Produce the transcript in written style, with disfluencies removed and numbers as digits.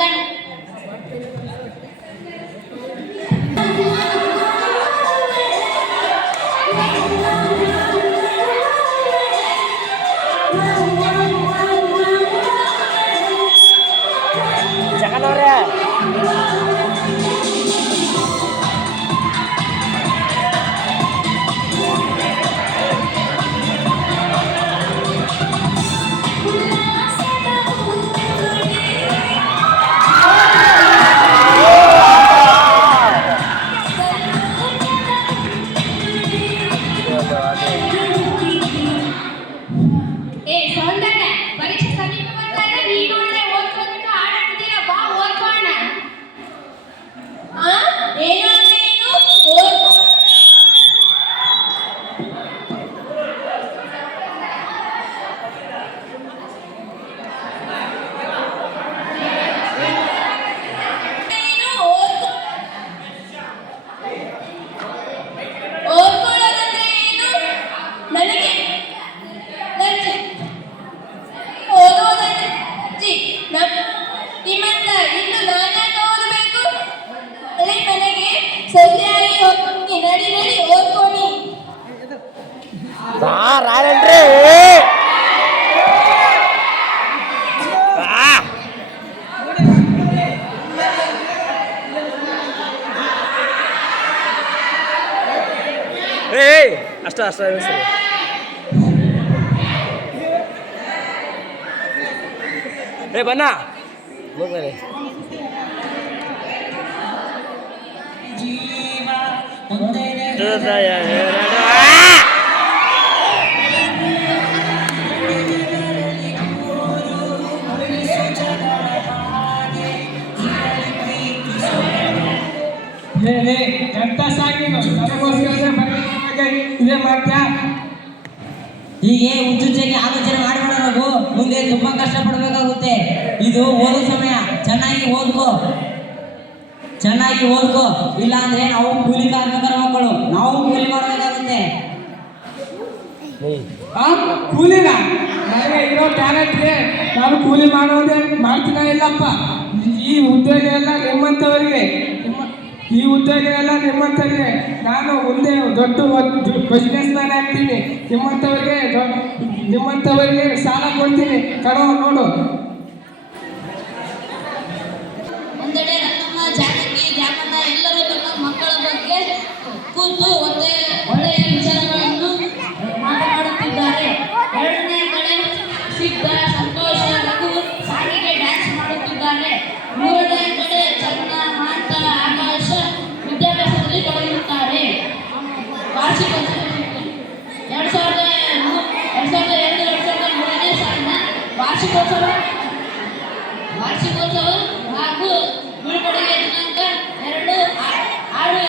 ಮಗನ ಜಗನವ್ರೆ ರಾಯಲ್ರಿ ಅಷ್ಟ ಅಷ್ಟ ಬನ್ನ ಹೋಗ್ಬಾರೆ ಎಂತ ಸಾಗಿ ಇದೇ ಮಾಡ್ತ್ಯಾ ಹೀಗೆ ಹುಚ್ಚುಚ್ಚಾಗಿ ಆಲೋಚನೆ ಮಾಡಬೇಡ ನಾವು ಮುಂದೆ ತುಂಬಾ ಕಷ್ಟಪಡಬೇಕಾಗುತ್ತೆ. ಇದು ಓದೋ ಸಮಯ, ಚೆನ್ನಾಗಿ ಓದ್ಕೋ ಇಲ್ಲ ಅಂದ್ರೆ ನಾವು ಕೂಲಿ ಕಾರ್ಮಿಕರ ಮಕ್ಕಳು, ನಾವು ಕೂಲಿ ಮಾಡಬೇಕಾಗುತ್ತೆ. ಕೂಲಿನ ನನಗೆ ಇರೋ ಟ್ಯಾಲೆಂಟ್ಗೆ ನಾನು ಕೂಲಿ ಮಾಡ್ತೀನ ಇಲ್ಲಪ್ಪ. ಈ ಉದ್ಯೋಗ ಎಲ್ಲ ನಿಮ್ಮಂಥವರಿಗೆ ನಾನು ಮುಂದೆ ದೊಡ್ಡ ಬಿಸ್ನೆಸ್ ಮ್ಯಾನ್ ಆಗ್ತೀನಿ. ನಿಮ್ಮಂಥವರಿಗೆ ಸಾಲ ಕೊಡ್ತೀನಿ ಕಣೋ ನೋಡು. ಒಂದೆಡೆ ನಮ್ಮ ಜಾನಕಿ ಜಾಮಣ್ಣ ಎಲ್ಲರೂ ತಮ್ಮ ಮಕ್ಕಳ ಬಗ್ಗೆ ಕೂತು ಒಳ್ಳೆಯ ವಿಚಾರಗಳನ್ನು ಮಾತನಾಡುತ್ತಿದ್ದಾರೆ. ಎರಡನೇ ಕಡೆ ಸಿದ್ಧ